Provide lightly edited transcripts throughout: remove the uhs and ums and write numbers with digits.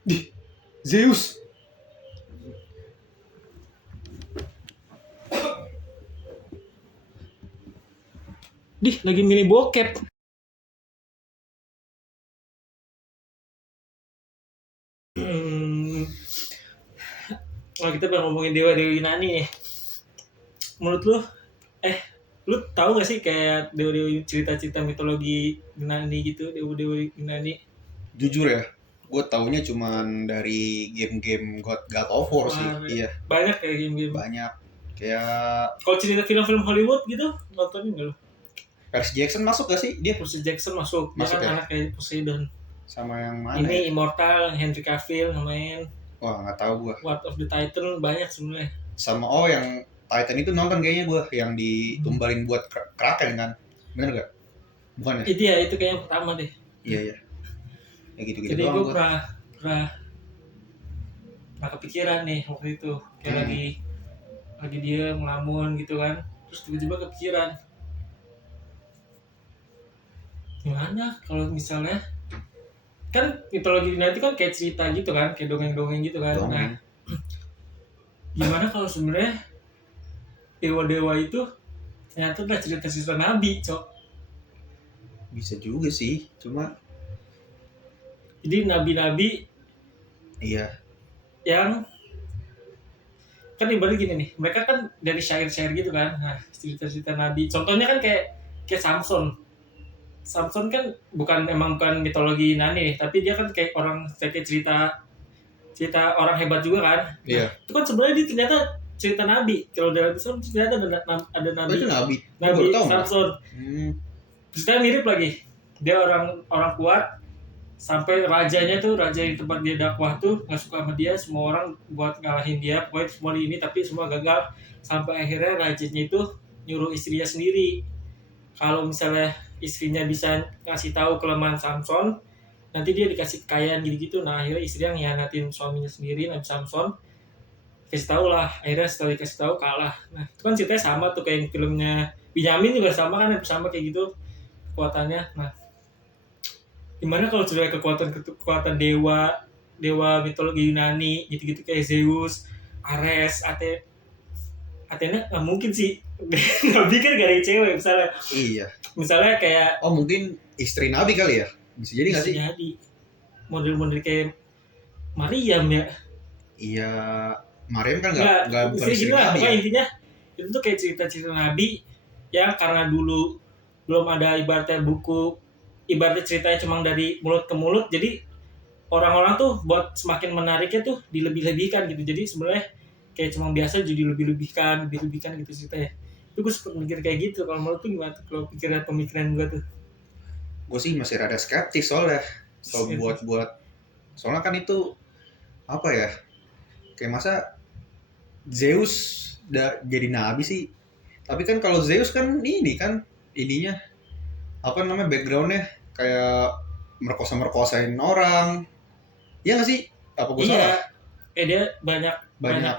Di Zeus. Lagi milih bokep. Kalau kita baru ngomongin dewa-dewa Yunani nih. Menurut lu tahu gak sih kayak dewa-dewa cerita-cerita mitologi Yunani gitu, dewa-dewa Yunani? Jujur ya, gue taunya cuman dari game-game God of War sih. Iya, Banyak kayak game-game. banyak. Kayak Kalau cerita film-film Hollywood gitu, nontonin nggak lu? Percy Jackson masuk gak sih dia? Percy Jackson masuk. Dia Masuk kan ya? anak kayak Poseidon. Sama yang mana Ini ya? Immortal, Henry Cavill main. Wah, nggak tahu gue. What of the Titan banyak sebenarnya. Sama yang Titan itu nonton kayaknya gue, yang ditumbalin buat Kraken kan? Bener gak? Bukan ya? Itu kayak yang pertama deh. Iya. Ya gitu-gitu Jadi gue doang pernah kepikiran nih waktu itu, kayak lagi dia ngelamun gitu kan, terus tiba-tiba kepikiran, gimana kalau misalnya kan mitologi Yunani itu kan kayak cerita gitu kan, kayak dongeng-dongeng gitu kan. Dongeng. Nah, gimana kalau sebenarnya dewa-dewa itu ternyata udah cerita-cerita nabi, Cok. Bisa juga sih, cuma Jadi nabi-nabi iya. yang kan ibaratnya gini nih, mereka kan dari syair-syair gitu kan. Nah, cerita-cerita nabi, contohnya kan kayak Samson kan bukan mitologi Yunani, tapi dia kan kayak cerita orang hebat juga kan. Iya. Itu kan sebenarnya dia ternyata cerita nabi. Kalau dalam Islam ternyata ada nabi. Itu nabi. Nabi Tahu Samson. Ceritanya mirip lagi. Dia orang kuat, sampai rajanya tuh, raja yang tempat dia dakwah tuh nggak suka sama dia, semua orang buat ngalahin dia, pokoknya semua ini, tapi semua gagal. Sampai akhirnya rajanya itu nyuruh istrinya sendiri, kalau misalnya istrinya bisa ngasih tahu kelemahan Samson, nanti dia dikasih kekayaan gitu-gitu. Nah, akhirnya istrinya ngianatin suaminya sendiri, Nabi Samson. Kasih tahu lah, akhirnya setelah dikasih tahu kalah. Nah, itu kan ceritanya sama tuh kayak filmnya Benyamin juga sama kan, sama kayak gitu kekuatannya. Nah, gimana kalau cerita kekuatan dewa mitologi Yunani gitu-gitu, kayak Zeus, Ares, Athena nggak mungkin sih. Nggak bikin gak ada cewek misalnya. Iya. Misalnya kayak mungkin istri Nabi kali ya, bisa jadi nggak sih? Jadi model-model kayak Maryam ya. Iya, Maryam kan nggak bukan istri Nabi ya. Intinya itu tuh kayak cerita-cerita Nabi yang karena dulu belum ada ibaratnya buku, ibaratnya ceritanya cuma dari mulut ke mulut, jadi orang-orang tuh buat semakin menariknya tuh dilebih-lebihkan gitu. Jadi sebenarnya kayak cuma biasa jadi lebih-lebihkan gitu ceritanya. Itu gue suka mikir kayak gitu. Kalau menurut tuh gimana tuh kalau pemikiran gue tuh? Gue sih masih rada skeptis soalnya. Soalnya kan itu apa ya? Kayak masa Zeus jadi nabi sih? Tapi kan kalau Zeus kan ini kan ininya apa namanya, backgroundnya kayak merkosain orang. Iya nggak sih? Apa gue salah? Dia banyak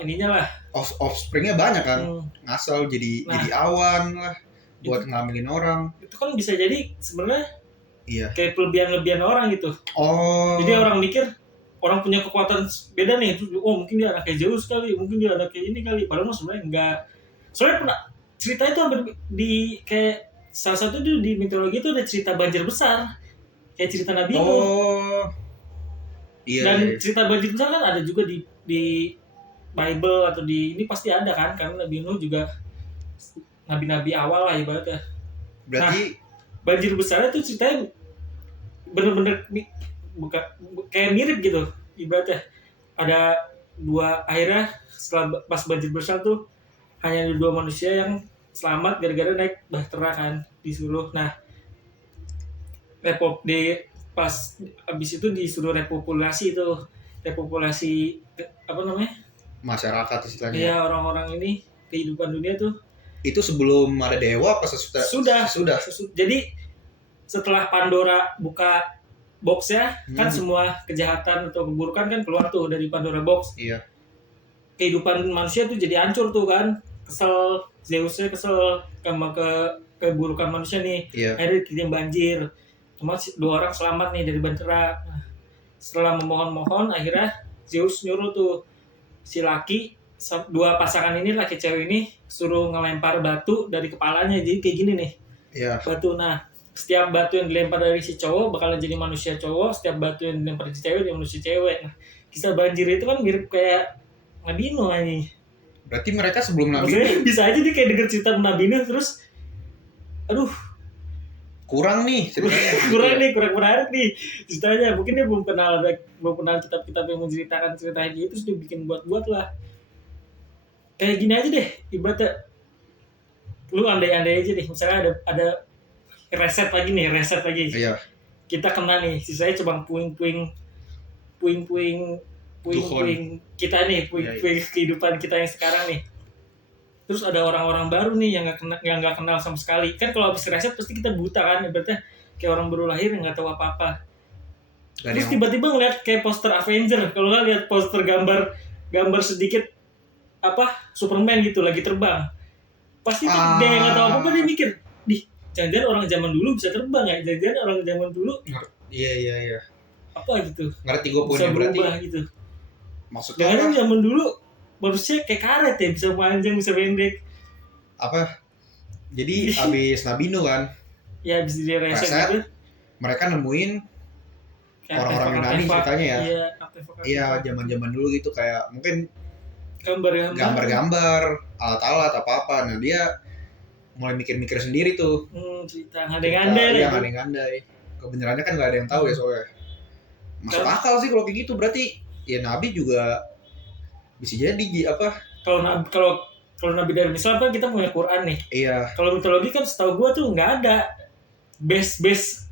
ininya lah. Offspringnya banyak kan, ngasal jadi awan lah buat ngambilin orang. Itu kan bisa jadi sebenarnya iya, kayak kelebihan orang gitu. Jadi orang mikir orang punya kekuatan beda nih, mungkin dia anak kayak Zeus kali, mungkin dia anak kayak ini kali, padahal sebenarnya enggak. Soalnya pernah cerita itu di kayak salah satu di mitologi itu ada cerita banjir besar, kayak cerita Nabi Nuh. Iya. Dan cerita banjir besar kan ada juga di Bible atau di ini pasti ada kan, karena Nabi Nuh juga nabi-nabi awal lah ibaratnya. Berarti banjir besar itu ceritanya bener-bener kayak mirip gitu ibaratnya. Ada akhirnya setelah pas banjir besar tuh hanya ada 2 manusia yang selamat gara-gara naik bahtera kan, disuruh. Nah, pas abis itu disuruh repopulasi apa namanya, masyarakat istilahnya. Iya, orang-orang ini kehidupan dunia tuh. Itu sebelum ada dewa apa sudah? Jadi setelah Pandora buka boxnya, kan semua kejahatan atau keburukan kan keluar tuh dari Pandora box. Iya. Kehidupan manusia tuh jadi hancur tuh kan. Kesel, Zeusnya kesel sama keburukan manusia nih. Iya. Akhirnya kirim banjir. Cuma 2 orang selamat nih dari bahtera. Nah, Setelah memohon-mohon, akhirnya Zeus nyuruh tuh si laki, dua pasangan ini, laki cewek ini, suruh ngelempar batu dari kepalanya. Jadi kayak gini nih, Iya. batu. Nah, setiap batu yang dilempar dari si cowok bakalan jadi manusia cowok, setiap batu yang dilempar dari si cewek jadi manusia cewek. Nah, kisah banjir itu kan mirip kayak Nabi Nuh ini. Berarti mereka sebelum Nabi Maksudnya bisa aja dia kayak denger cerita Nabi Nuh terus, aduh, kurang nih ceritanya. kurang nih, kurang menarik nih ceritanya. Mungkin dia belum kenal kitab-kitab yang menceritakan ceritanya gitu, terus dia bikin buat lah. Kayak gini aja deh, ibaratnya lu andai-andai aja deh, misalnya ada reset lagi. Iya. Kita kena nih, sisanya cuma puing-puing kita nih, puing-puing kehidupan kita yang sekarang nih. Terus ada orang-orang baru nih yang nggak kenal sama sekali. Kan kalau habis reset pasti kita buta kan, ibaratnya kayak orang baru lahir yang nggak tahu apa-apa. Terus tiba-tiba ngeliat kayak poster Avenger, kalau nggak lihat poster gambar sedikit apa Superman gitu lagi terbang, pasti dia yang nggak tahu apa-apa dia mikir, jangan-jangan orang zaman dulu bisa terbang ya, jangan-jangan orang zaman dulu iya apa gitu, ngerti gue bisa punya berarti berubah gitu. maksudnya Jangan apa? zaman dulu manusia kayak karet ya, bisa panjang bisa pendek. Apa? Jadi abis Nabi Nuh kan, Ya bisa di reset reset, gitu. mereka nemuin Kayak orang-orang Yunani artefak. ceritanya ya. Iya, Iya, zaman-zaman dulu gitu kayak mungkin gambar-gambar, alat-alat apa-apa. Nah, dia mulai mikir-mikir sendiri tuh. Cerita ngandai-ngandai. Iya, ngandai-ngandai. Kebenarannya kan nggak ada yang tahu ya soalnya. Masuk akal sih kalau kayak gitu, berarti ya Nabi juga bisa jadi apa? Kalau Nabi dari Islam kan kita punya Quran nih. Iya. Kalau mitologi kan setahu gua tuh nggak ada. Base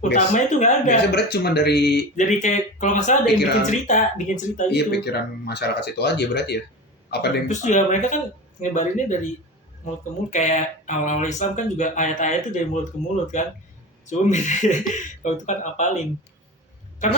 utamanya tuh nggak ada. Biasanya berarti cuma dari. Jadi kayak kalau nggak salah ada yang bikin cerita Iya, gitu. pikiran masyarakat situ aja berarti ya. Apa yang terus juga mereka kan nyebarinnya dari mulut ke mulut, kayak awal-awal Islam kan juga ayat-ayat itu dari mulut ke mulut kan. Cuma kalau itu kan apalin. Karena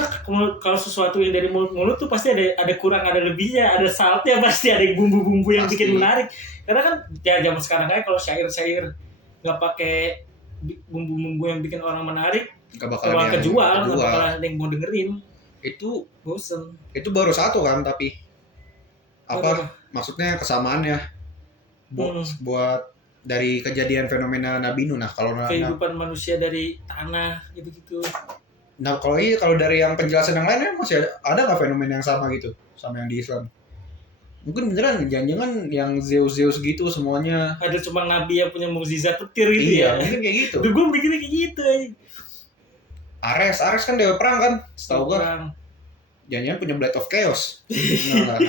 kalau sesuatu yang dari mulut tuh pasti ada kurang, ada lebihnya, ada saltnya, pasti ada bumbu-bumbu yang bikin menarik. Karena kan ya zaman sekarang kayak kalau syair-syair nggak pakai bumbu-bumbu yang bikin orang menarik, nggak bakalan kejual, nggak bakalan ada yang mau dengerin. Itu bosen. Itu baru satu kan, tapi apa maksudnya kesamaannya buat dari kejadian fenomena Nabi Nuh. Nah, kalau kehidupan manusia dari tanah gitu-gitu. Nah, kalau dari yang penjelasan yang lainnya masih ada nggak fenomena yang sama gitu sama yang di Islam? Mungkin beneran jangan-jangan yang Zeus gitu semuanya. Ada cuma nabi yang punya mukjizat petir gitu. Iya, ya. Mungkin kayak gitu. Duh, gue mikirnya kayak gitu aja. Ares kan dewa perang kan? Setahu gue. Jangan-jangan punya Blade of Chaos. Nah.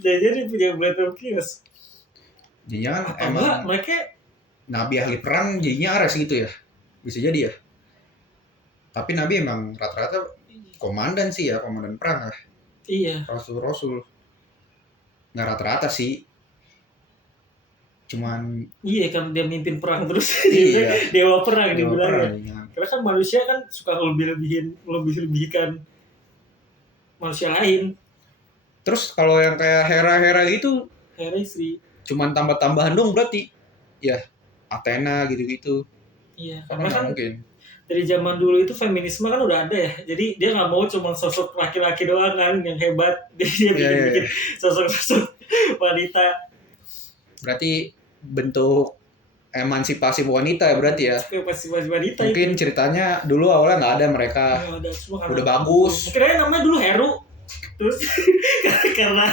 Jangan-jangan punya Blade of Chaos. Jangan emang mereka nabi ahli perang jadinya Ares gitu ya? Bisa jadi ya. Tapi nabi emang rata-rata komandan sih ya, komandan perang lah. Iya. Rasul. Nggak rata-rata sih. Cuman iya kan dia mimpin perang terus. Iya. Dewa perang dibilangnya. Karena kan manusia kan suka lebih-lebihkan manusia lain. Terus kalau yang kayak Hera gitu, Hera istri. Cuman tambah-tambahan dong berarti. Ya, Athena gitu-gitu. Iya, karena kan mungkin dari zaman dulu itu feminisme kan udah ada ya. Jadi dia nggak mau cuma sosok laki-laki doang kan yang hebat. Dia bikin sosok-sosok wanita. Berarti bentuk emansipasi wanita ya berarti ya. Emansipasi wanita. Mungkin itu. Ceritanya dulu awalnya nggak ada mereka. Udah bagus. Mungkin aja namanya dulu Heru. Terus karena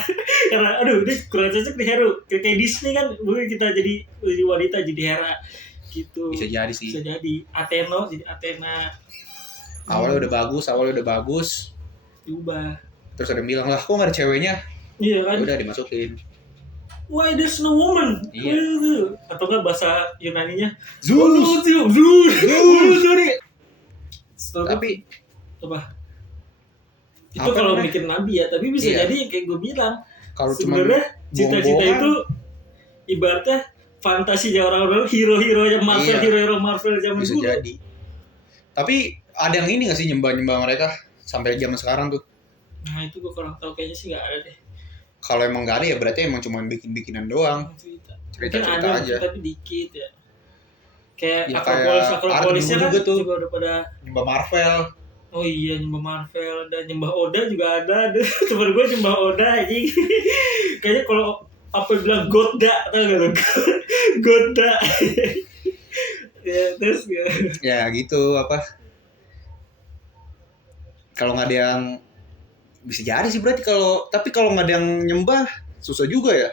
aduh ini kurang cocok di Heru. Kayak Disney kan dulu kita jadi wanita jadi Hera. Gitu. Bisa jadi sih. Bisa jadi Athena jadi Athena. Awalnya udah bagus. Diubah. Terus ada yang bilang lah, kok nggak ada ceweknya? Iya kan. Udah dimasukin. Why there's no woman? Iya. Atau nggak bahasa Yunaninya? Zeus. Tapi coba. Itu kalau bikin nabi ya, tapi bisa jadi kayak gue bilang. Kalau sebenarnya cita-cita itu ibaratnya fantasinya orang-orang hero-hero Marvel zaman dulu. Bisa jadi. Tapi ada yang ini nggak sih nyembah mereka sampai zaman sekarang tuh? Nah itu gue kurang tahu, kayaknya sih nggak ada deh. Kalau emang nggak ada ya berarti emang cuma bikinan doang. Cerita aja. Tapi dikit ya. Kayak ya, Akropolisnya kan juga tuh. juga udah pada nyembah Marvel. Oh iya, nyembah Marvel dan nyembah Oda juga ada. Temen gue nyembah Oda anjing. Kayaknya kalau apa bilang Godda, tau gak lo? Godda. Ya terus ya. Ya gitu apa? Kalau nggak ada yang bisa jadi sih berarti tapi kalau nggak ada yang nyembah susah juga ya.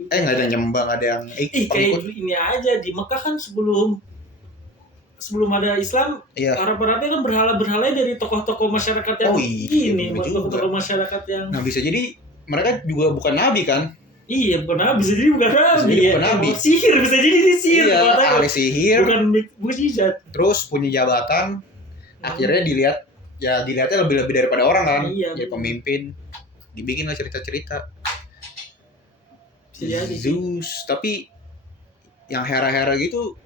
Nggak ada yang nyembah, nggak ada yang Kayak ini aja di Mekah kan sebelum ada Islam, Iya. Arab-Arabnya kan berhala-berhala dari tokoh-tokoh masyarakat yang tokoh-tokoh masyarakat yang. Nah bisa jadi mereka juga bukan nabi kan? Iya bukan nabi, bisa jadi bukan nabi. Bisa jadi bukan nabi. Sihir bisa jadi sihir. Iya, ahli sihir. Bukan mukjizat. Terus punya jabatan, akhirnya dilihatnya lebih daripada orang kan? Iya. Jadi pemimpin, dibikinlah cerita-cerita. Jadi Zeus, tapi yang Hera-Hera gitu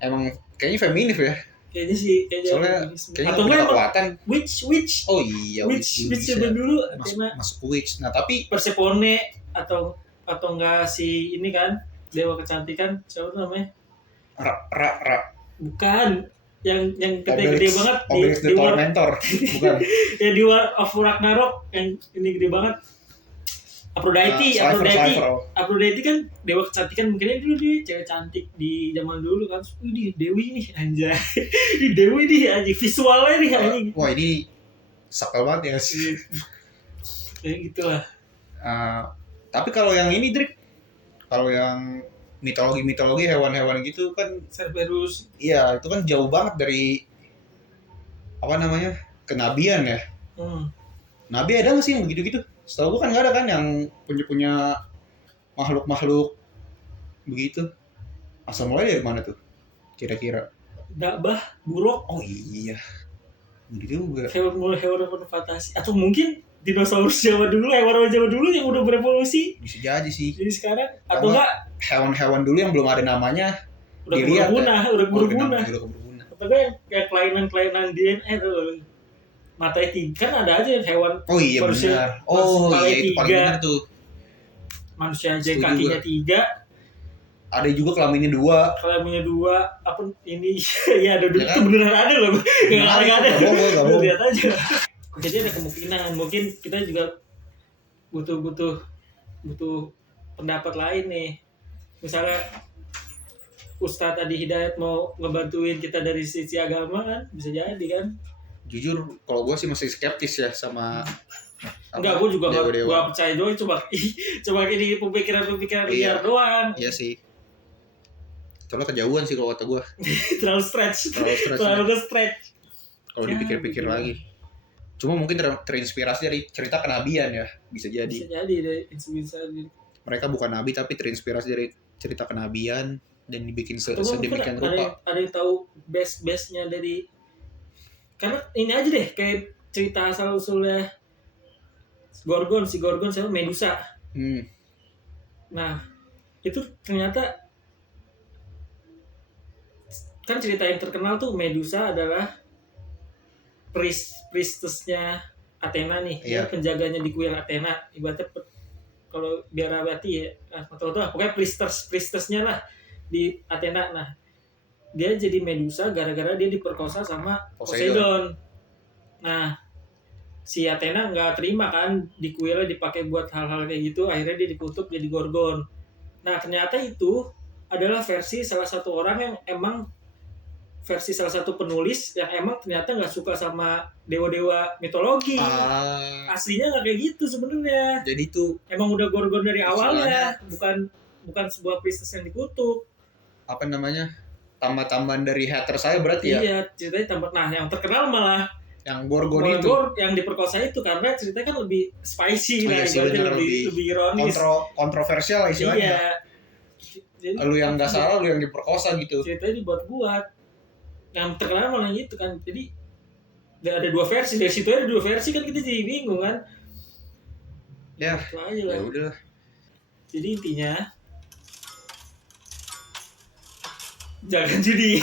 emang kayaknya feminis ya. Kayaknya sih, soalnya kayaknya atau punya kekuatan. Witch. Oh iya, witch zaman dulu masuk witch. Nah tapi Persephone atau enggak si ini kan dewa kecantikan siapa namanya? Ra. Bukan, yang gede banget di Tormentor. Bukan. Ya di War of Ragnarok yang ini gede banget. Aphrodite kan dewa kecantikan, mungkin dulu dia cewek cantik di zaman dulu kan. Ini dewi nih anjay. Ini dewi nih anjing, visualnya nih anjing. Wah ini sakal banget ya sih. Kayak gitulah. Tapi kalau yang ini Drik, kalau yang mitologi hewan-hewan gitu kan Cerberus. Iya, itu kan jauh banget dari apa namanya? Kenabian ya. Nabi ada nggak sih yang begitu-gitu? Setahu gue kan nggak ada kan yang punya makhluk-makhluk begitu. Asal mulai dari mana tuh? Kira-kira? Dabah, buruk. Oh iya, begitu juga. Hewan fantasi. Atau mungkin dinosaurus Jawa dulu, hewan Jawa dulu yang udah berevolusi. Bisa jadi sih. Jadi sekarang atau enggak hewan-hewan dulu yang belum ada namanya udah berguna. Atau enggak yang kelainan DNA tuh. Matanya 3 kan ada aja yang hewan. Oh iya benar. Oh iya itu paling benar tuh. Manusia aja kakinya 3. Ada juga kelaminnya 2. Apa ini? Ya ada ya kan? Itu beneran ada loh. Enggak ada. Lihat aja. Jadi ada kemungkinan mungkin kita juga butuh pendapat lain nih. Misalnya Ustadz Adi Hidayat mau ngebantuin kita dari sisi agama kan, bisa jadi kan. Jujur kalau gue sih masih skeptis ya sama enggak, gue juga gak percaya doang, coba ini pemikiran liar doang. Iya sih, soalnya kejauhan sih kalau kata gue. terlalu stretch kalau dipikir-pikir lagi. Cuma mungkin terinspirasi dari cerita kenabian ya, bisa jadi dari inspirasi. Mereka bukan nabi tapi terinspirasi dari cerita kenabian dan dibikin sedemikian rupa. Ada yang tahu base-nya dari, karena ini aja deh kayak cerita asal usulnya Gorgon sama Medusa. Nah itu ternyata kan cerita yang terkenal tuh Medusa adalah priestessnya Athena nih. Dia penjaganya di kuil Athena. Ibaratnya kalau biar abadi ya, pokoknya priestessnya lah di Athena. Nah dia jadi Medusa gara-gara dia diperkosa sama Poseidon. Nah, si Athena nggak terima kan, di kuilnya dipakai buat hal-hal kayak gitu, akhirnya dia dikutuk jadi Gorgon. Nah, ternyata itu adalah versi salah satu penulis yang emang ternyata nggak suka sama dewa-dewa mitologi. Aslinya nggak kayak gitu sebenarnya. Jadi itu emang udah Gorgon dari awalnya, bukan sebuah priestess yang dikutuk. Apa namanya? Tambah-tambahan dari hater saya berarti ya? Iya, ceritanya tambah. Nah, yang terkenal malah yang Gorgon itu. Yang diperkosa itu karena ceritanya kan lebih spicy lah, lebih ironis. Kontroversial lah istilahnya. Iya. Jadi, lu yang nggak salah, lu yang diperkosa gitu. Ceritanya dibuat-buat. Yang terkenal malah gitu kan. Jadi ada 2 versi. Dari situ ada 2 versi kan, kita jadi bingung kan. Ya. Ya udah. Jadi intinya jangan judi.